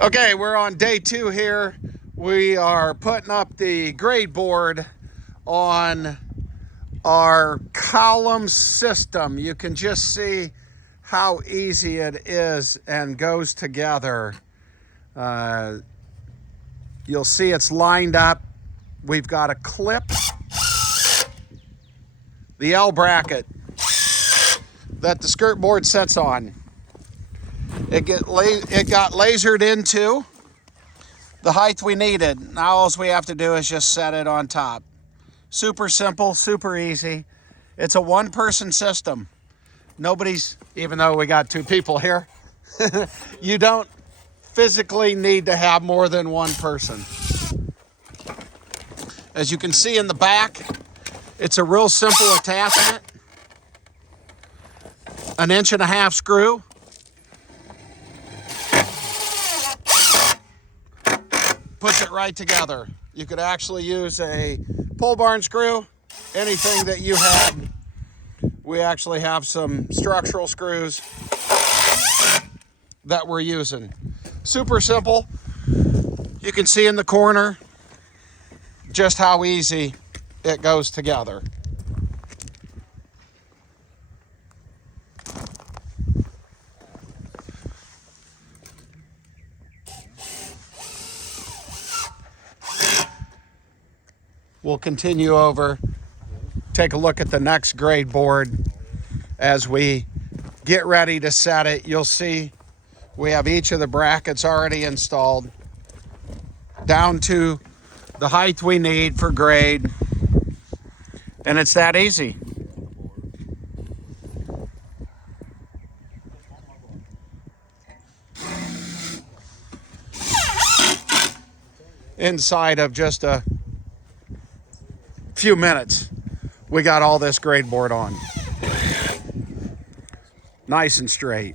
Okay, we're on day 2 here. We are putting up the grade board on our column system. You can just see how easy it is and goes together. You'll see it's lined up. We've got a clip, the L bracket that the skirt board sits on. It got lasered into the height we needed. Now all we have to do is just set it on top. Super simple, super easy. It's a one-person system. Even though we got 2 people here, you don't physically need to have more than one person. As you can see in the back, it's a real simple attachment. An 1.5 inch screw. Puts it right together. You could actually use a pole barn screw, anything that you had. We actually have some structural screws that we're using. Super simple. You can see in the corner just how easy it goes together. We'll continue over, take a look at the next grade board as we get ready to set it. You'll see we have each of the brackets already installed down to the height we need for grade, and it's that easy. Inside of just a few minutes, we got all this grade board on. Nice and straight.